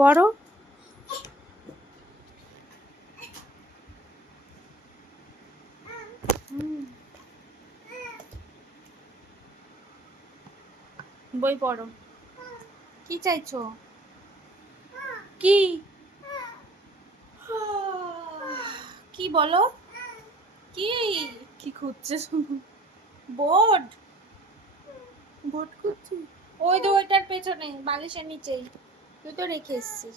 পড়ো। বই পড়ো। কি চাইছো? কি কি বলো? কি কি খুঁজছে? শুনুন, বোর্ড বোর্ড খুঁজছি। ওই তো ওইটার পেছনে বালিশের নিচেই। তুই তো রেখে এসেছিস।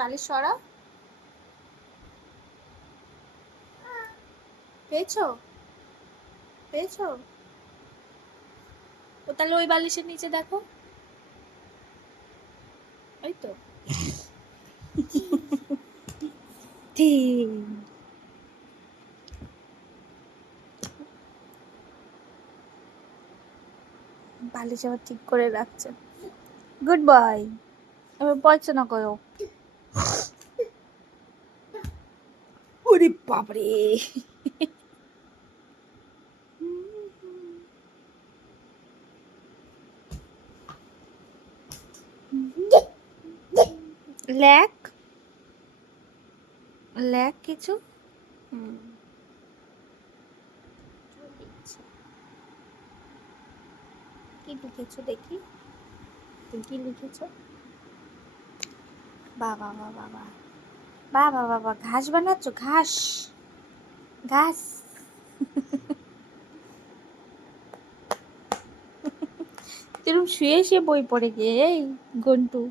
বালিশ সরা। পেয়েছো? পেয়েছো? ও তাহলে ওই বালিশের নিচে দেখো। ওই তো। ঠিক। বালিশ আবার ঠিক করে রাখছে। Good boy. এবার পড়াশোনা করো। ওরে বাপরে। ল্যাক ল্যাক কিছু। কি লিখেছো দেখি? তুমি কি লিখেছো? বাবা বাবা বাবা বাবা বাবা, ঘাস বানাচ্ছো? ঘাস ঘাস। তুই শুয়ে শুয়ে বই পড়ে গিয়ে এই গন্টু।